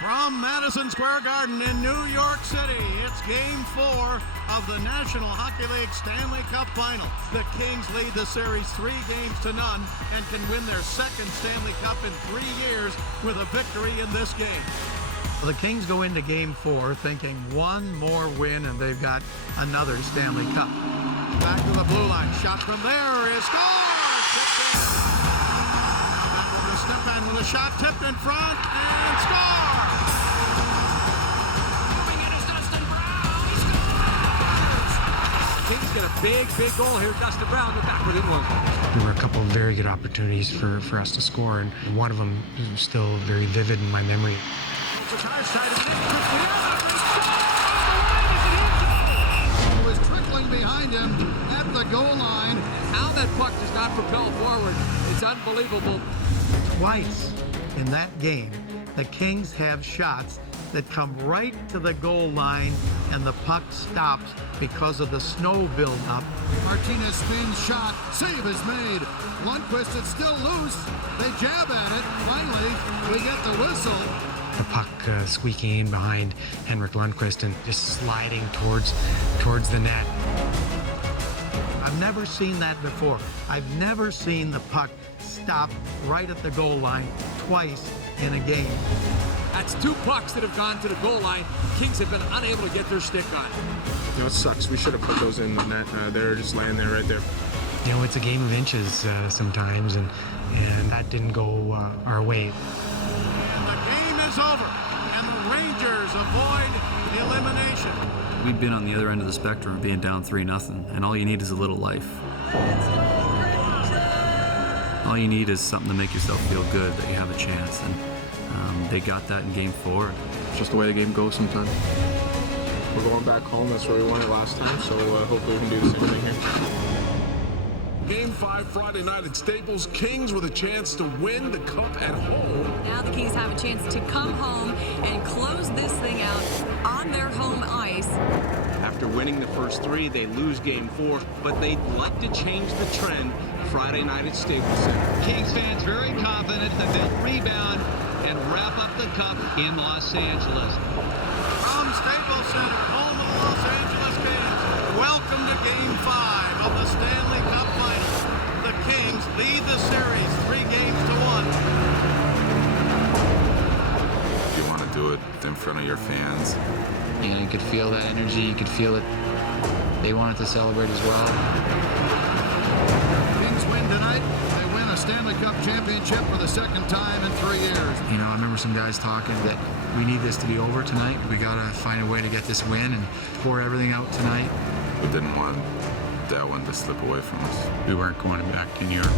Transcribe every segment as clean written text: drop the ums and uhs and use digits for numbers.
From Madison Square Garden in New York City, it's Game 4 of the National Hockey League Stanley Cup Final. The Kings lead the series 3-0 and can win their second Stanley Cup in 3 years with a victory in this game. The Kings go into Game 4 thinking one more win and they've got another Stanley Cup. Back to the blue line. Shot from there is scored! Tipped in. Back over to Stepan with a shot tipped in front and score! Kings get a big goal here. Dustin Brown, they're back within one. There were a couple of very good opportunities for us to score, and one of them is still very vivid in my memory. It was trickling behind him at the goal line. How that puck does not propel forward, it's unbelievable. Twice in that game, the Kings have shots that come right to the goal line and the puck stops because of the snow buildup. Martinez spins shot. Save is made. Lundqvist is still loose. They jab at it. Finally, we get the whistle. The puck squeaking in behind Henrik Lundqvist and just sliding towards the net. I've never seen that before. I've never seen the puck stop right at the goal line twice in a game. That's 2 pucks that have gone to the goal line. Kings have been unable to get their stick on. You know, it sucks. We should have put those in the net. They're just laying there right there. You know, it's a game of inches sometimes, and that didn't go our way. And the game is over, and the Rangers avoid elimination. We've been on the other end of the spectrum of being down 3-0, and all you need is a little life. All you need is something to make yourself feel good that you have a chance, and they got that in Game 4. It's just the way the game goes sometimes. We're going back home. That's where we won it last time, so hopefully we can do the same thing here. Game 5 Friday night at Staples. Kings with a chance to win the Cup at home. Now the Kings have a chance to come home and close this thing out on their home ice. After winning the first 3, they lose Game 4, but they'd like to change the trend Friday night at Staples Center. Kings fans very confident that they'll rebound and wrap up the Cup in Los Angeles. From Staples Center, home of the Los Angeles Kings, welcome to Game 5 of the Stanley Cup Final. The Kings lead the series 3-1. You want to do it in front of your fans. You know, you could feel that energy. You could feel it. They wanted to celebrate as well. Kings win tonight. They win a Stanley Cup championship for the second time in 3 years. You know, I remember some guys talking that we need this to be over tonight. We got to find a way to get this win and pour everything out tonight. We didn't want that one to slip away from us. We weren't going back to New York.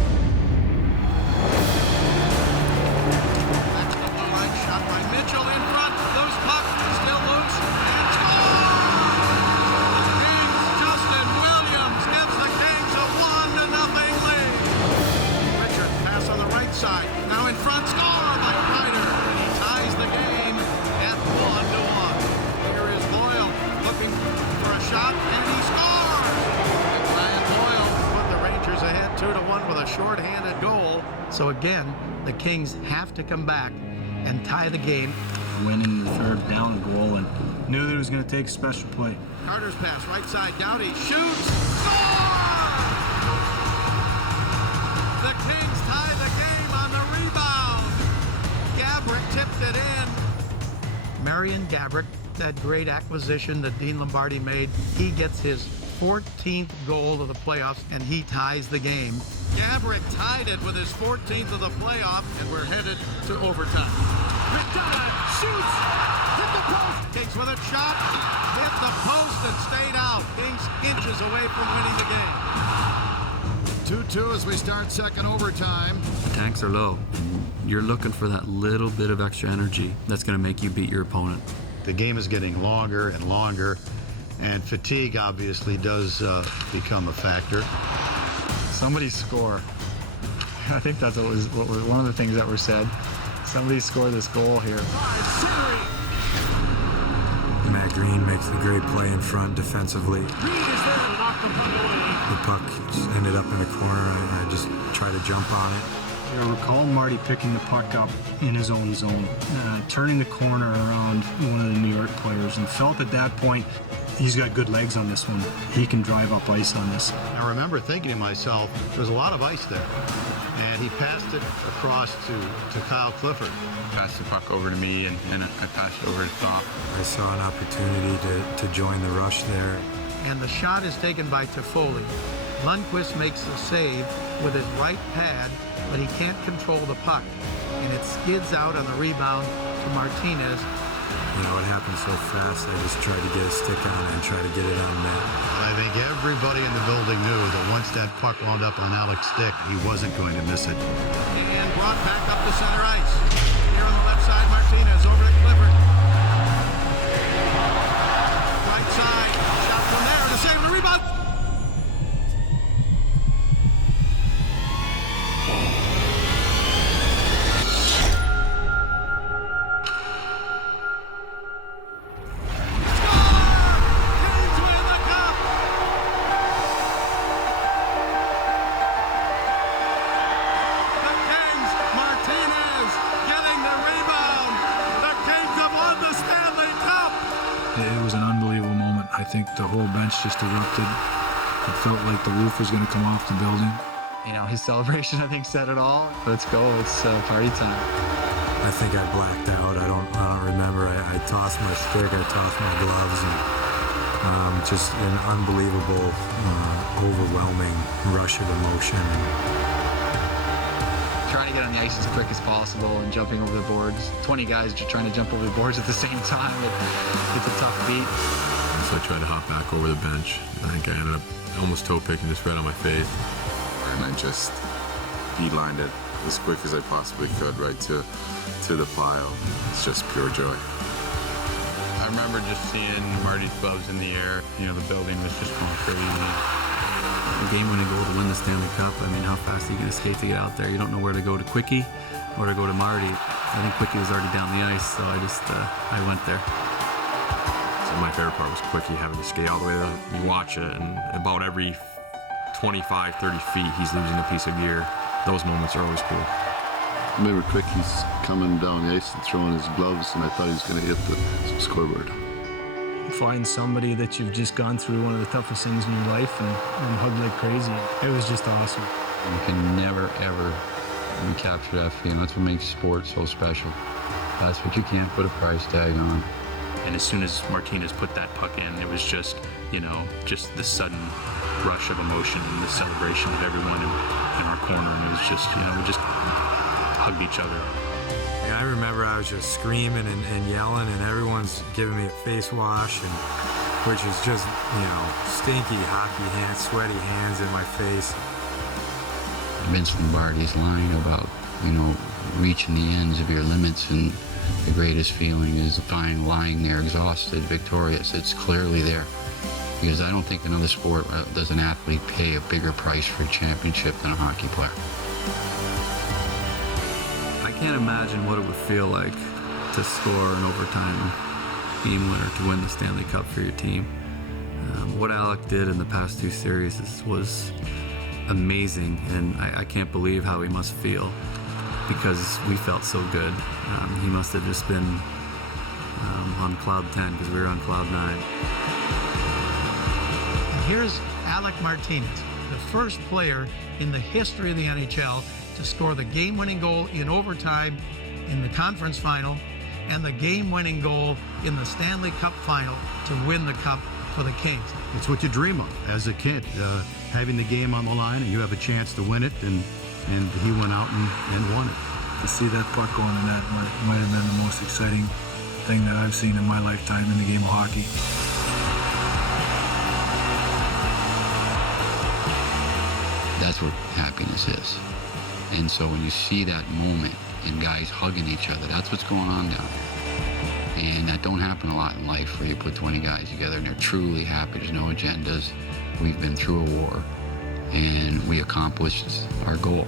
Back to the blue line, shot by Mitchell in front. Loose puck, still loose, and score! The Kings, Justin Williams gives the Kings a 1-0 lead. Richard, pass on the right side. Now in front, score by Ryder. And he ties the game at 1-1. Here is Boyle looking for a shot, and he scores! And Ryan Boyle put the Rangers ahead 2-1 with a shorthanded goal. So again, the Kings have to come back and tie the game. Winning the third down goal and knew that it was going to take a special play. Carter's pass, right side, Doughty shoots, score! The Kings tie the game on the rebound. Gabrick tipped it in. Marian Gabrick, that great acquisition that Dean Lombardi made, he gets his 14th goal of the playoffs, and he ties the game. Gabrick tied it with his 14th of the playoff, and we're headed to overtime. McDonough shoots, hit the post. Kings with a shot, hit the post and stayed out. Kings inches away from winning the game. 2-2 as we start second overtime. The tanks are low. You're looking for that little bit of extra energy that's going to make you beat your opponent. The game is getting longer and longer, and fatigue obviously does become a factor. Somebody score. I think that's what was one of the things that were said. Somebody score this goal here. Matt Greene makes a great play in front defensively. The puck just ended up in a corner, and I just tried to jump on it. I recall Marty picking the puck up in his own zone, turning the corner around one of the New York players, and felt at that point, he's got good legs on this one. He can drive up ice on this. I remember thinking to myself, there's a lot of ice there. And he passed it across to Kyle Clifford. Passed the puck over to me, and I passed it over to Top. I saw an opportunity to join the rush there. And the shot is taken by Toffoli. Lundqvist makes the save with his right pad, but he can't control the puck. And it skids out on the rebound to Martinez. You know, it happened so fast, I just tried to get a stick on it and try to get it on net. I think everybody in the building knew that once that puck wound up on Alec's stick, he wasn't going to miss it. And brought back up to center ice. Here on the left side, Martinez over to Clifford. Right side, shot from there, and a save and a rebound. It was an unbelievable moment. I think the whole bench just erupted. It felt like the roof was going to come off the building. You know, his celebration, I think, said it all. Let's go. It's party time. I think I blacked out. I don't remember. I tossed my stick, I tossed my gloves, and just an unbelievable, overwhelming rush of emotion. Trying to get on the ice as quick as possible and jumping over the boards. 20 guys just trying to jump over the boards at the same time. It's a tough beat. So I tried to hop back over the bench. I think I ended up almost toe picking just right on my face. And I just beelined it as quick as I possibly could right to the pile. It's just pure joy. I remember just seeing Marty's gloves in the air. You know, the building was just going crazy. A game-winning goal to win the Stanley Cup. I mean, how fast are you going to skate to get out there? You don't know where to go to Quickie or to go to Marty. I think Quickie was already down the ice, so I went there. So my favorite part was Quickie having to skate all the way there. You watch it, and about every 25, 30 feet, he's losing a piece of gear. Those moments are always cool. I remember Quickie's coming down the ice and throwing his gloves, and I thought he was going to hit the scoreboard. Find somebody that you've just gone through one of the toughest things in your life and hug like crazy. It was just awesome. You can never, ever recapture that feeling. That's what makes sports so special. That's what you can't put a price tag on. And as soon as Martinez put that puck in, it was just, you know, just the sudden rush of emotion and the celebration of everyone in our corner. And it was just, you know, we just hugged each other. And I remember I was just screaming and yelling, and everyone's giving me a face wash, and which is just, you know, stinky hockey hands, sweaty hands in my face. Vince Lombardi's line about, you know, reaching the ends of your limits, and the greatest feeling is lying there exhausted, victorious. It's clearly there. Because I don't think another sport does an athlete pay a bigger price for a championship than a hockey player. I can't imagine what it would feel like to score an overtime game winner to win the Stanley Cup for your team. What Alec did in the past two series was amazing, and I can't believe how he must feel, because we felt so good. He must have just been on cloud 10, because we were on cloud 9. And here's Alec Martinez, the first player in the history of the NHL to score the game-winning goal in overtime in the conference final and the game-winning goal in the Stanley Cup final to win the cup for the Kings. It's what you dream of as a kid, having the game on the line and you have a chance to win it, and he went out and won it. To see that puck going in that might have been the most exciting thing that I've seen in my lifetime in the game of hockey. That's what happiness is. And so when you see that moment and guys hugging each other, that's what's going on down there. And that don't happen a lot in life, where you put 20 guys together and they're truly happy. There's no agendas. We've been through a war and we accomplished our goal.